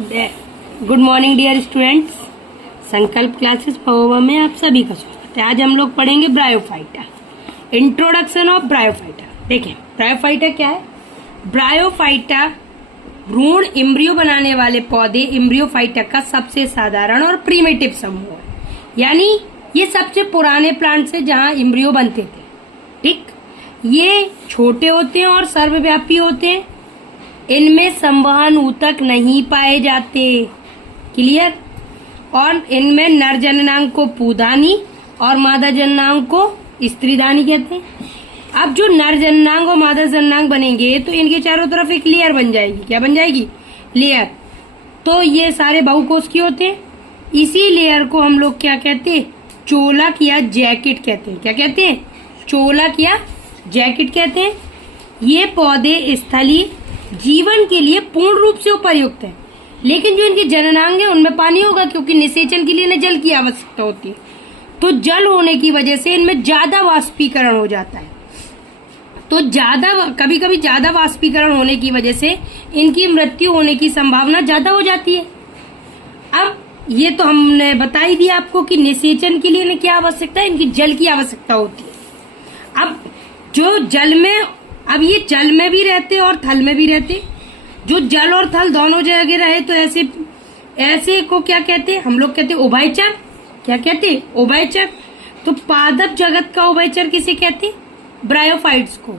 Good morning dear students. Sankalp classes Mahoba में आप सभी का स्वागत है। आज हम लोग पढ़ेंगे ब्रायोफाइटा, इंट्रोडक्शन ऑफ ब्रायोफाइटा। देखिए ब्रायोफाइटा क्या है। ब्रायोफाइटा भ्रूण इम्ब्रियो बनाने वाले पौधे इम्ब्रियोफाइटा का सबसे साधारण और प्रीमेटिव समूह है। यानी ये सबसे पुराने प्लांट से जहाँ इम्ब्रियो बनते थे। ठीक, ये छोटे होते हैं और सर्वव्यापी होते हैं। इनमें संवहन ऊतक नहीं पाए जाते। क्लियर। और इनमें नर जननांग को पुंधानी और मादा जननांग को स्त्रीधानी कहते हैं। अब जो नर जननांग और मादा जननांग बनेंगे तो इनके चारों तरफ एक लेयर बन जाएगी। क्या बन जाएगी? लेयर। तो ये सारे बहुकोष की होते हैं। इसी लेयर को हम लोग क्या कहते हैं? चोलक या जैकेट कहते हैं। क्या कहते हैं? चोलक या जैकेट कहते हैं। ये पौधे स्थलीय जीवन के लिए पूर्ण रूप से उपयुक्त है, लेकिन जो इनके जननांग है उनमें पानी होगा, क्योंकि निषेचन के लिए इन्हें जल की आवश्यकता होती है। तो जल होने की वजह से इनमें ज्यादा वाष्पीकरण हो जाता है। तो कभी कभी ज्यादा वाष्पीकरण होने की वजह से इनकी मृत्यु होने की संभावना ज्यादा हो जाती है। अब ये तो हमने बता ही दिया आपको कि निषेचन के लिए इन्हें क्या आवश्यकता है? इनकी जल की आवश्यकता होती है। अब जो जल में, अब ये जल में भी रहते और थल में भी रहते। जो जल और थल दोनों जगह रहे तो ऐसे को क्या कहते हैं? हम लोग कहते हैं उभयचर। क्या कहते हैं? उभयचर। तो पादप जगत का उभयचर किसे कहते हैं? ब्रायोफाइट्स को।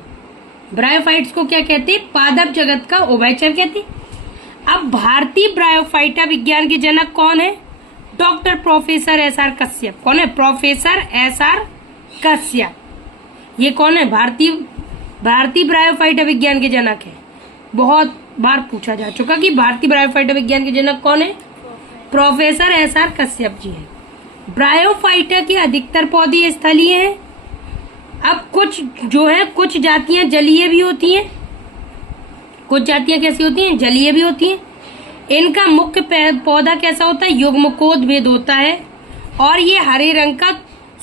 ब्रायोफाइट्स को क्या कहते हैं? पादप जगत का उभयचर कहते हैं। अब भारतीय ब्रायोफाइटा विज्ञान के जनक कौन है? Doctor professor SR Kashyap. कौन है? Professor SR Kashyap. ये कौन है? भारतीय ब्रायोफाइटा विज्ञान के जनक है। बहुत बार पूछा जा चुका कि भारतीय ब्रायोफाइटा विज्ञान के जनक कौन है? प्रोफेसर एसआर कश्यप जी है। ब्रायोफाइटा के अधिकतर पौधे स्थलीय हैं। अब कुछ जो है, कुछ जातियां जलीय भी होती हैं। कुछ जातियां कैसी होती हैं? जलीय भी होती हैं। इनका मुख्य पौधा कैसा होता है? युग्मकोद्भेद होता है और ये हरे रंग का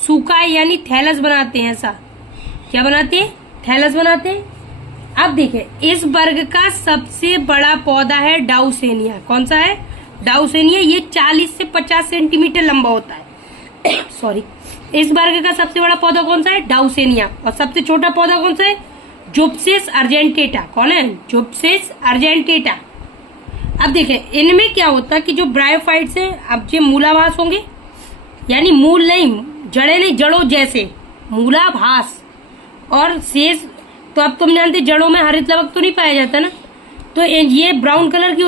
सूखा यानी थैलस बनाते हैं। ऐसा क्या बनाते हैं? थैलस बनाते हैं। अब देखिए, इस वर्ग का सबसे बड़ा पौधा है डाउसेनिया। कौन सा है? डाउसेनिया। ये 40 से 50 सेंटीमीटर लंबा होता है। सॉरी, इस वर्ग का सबसे बड़ा पौधा कौन सा है? डाउसेनिया। और सबसे छोटा पौधा कौन सा है? जुप्सिस अर्जेंटेटा। कौन है? जुप्सिस अर्जेंटेटा। अब देखिए, इनमें क्या होता है कि जो ब्रायोफाइट्स हैं, अब ये मूलाभास होंगे, यानी मूल नहीं, जड़े नहीं, जड़ों जैसे मूलाभास। और शेष तो अब तुम जानते, जड़ों में हरित लवक तो नहीं पाया जाता ना, तो ये ब्राउन कलर की होती